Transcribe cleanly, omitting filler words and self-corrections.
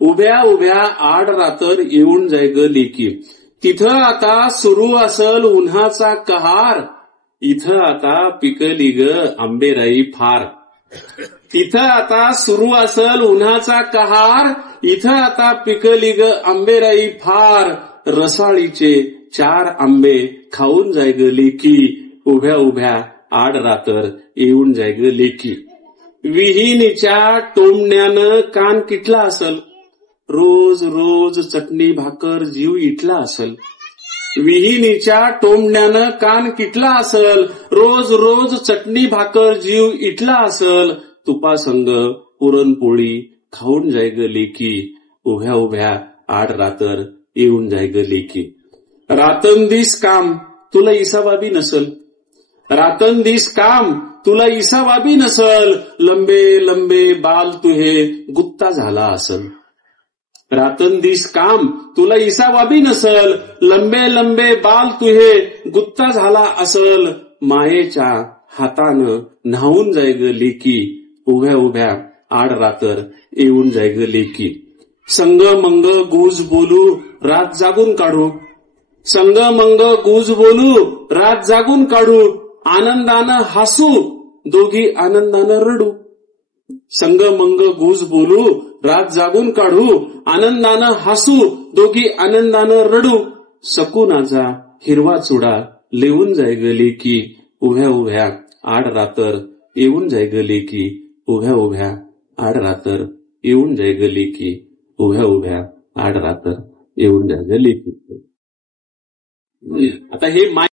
उभ्या उभ्या आड रातर येऊन जाय ग लेकी. तिथं आता सुरू असल उन्हाचा कहार, इथं आता पिकली ग आंबेराई फार. तिथं आता सुरू असल उन्हाचा कहार, इथं आता पिकली ग आंबेराई फार. रसाळीचे 4 आंबे खाऊन जाय ग लेकी, उभ्या उभ्या आड रातर येऊन जाय ग लेकी. विहिनीच्या टोमण्यानं कान किटला असल, रोज रोज चटणी भाकर जीव इटला असल. विहिनीच्या टोमण्यानं कान किटला असल, रोज रोज चटणी भाकर जीव इटला असल. तुपासंग पुरणपोळी खाऊन जाय ग लेकी, उभ्या उभ्या आड रातर येऊन जाय ग लेकी. रातंदिस काम तुला इसाबाबी नसल, रातंदिस काम तुला इसाबाबी नसल. लंबे लंबे बाल तुहे गुत्ता झाला असल. रातंदिस काम तुला इसाबाबी नसल, लंबे लंबे बाल तुहे गुत्ता झाला असल. मायेच्या हातानं न्हावून जाय ग लेकी, उभ्या उभ्या आड रातर येऊन जाय ग लेकी. संग मंग गुज बोलू रात जागून काढू, संग मंग गुज बोलू रात जागून काढू. आनंदानं हसू दोघी आनंदानं रडू. संग मंग गुज बोलू रात जागून काढू, आनंदानं हसू दोघी आनंदानं रडू. सकुनाचा हिरवा चुडा लिहून जाय ग लेकी, उभ्या उभ्या आड रातर येऊन जाय ग लेकी, उभ्या उभ्या आड रातर येऊन जाय ग लेकी, उभ्या उभ्या आड रातर येऊन जाय ग लेकी. आता हे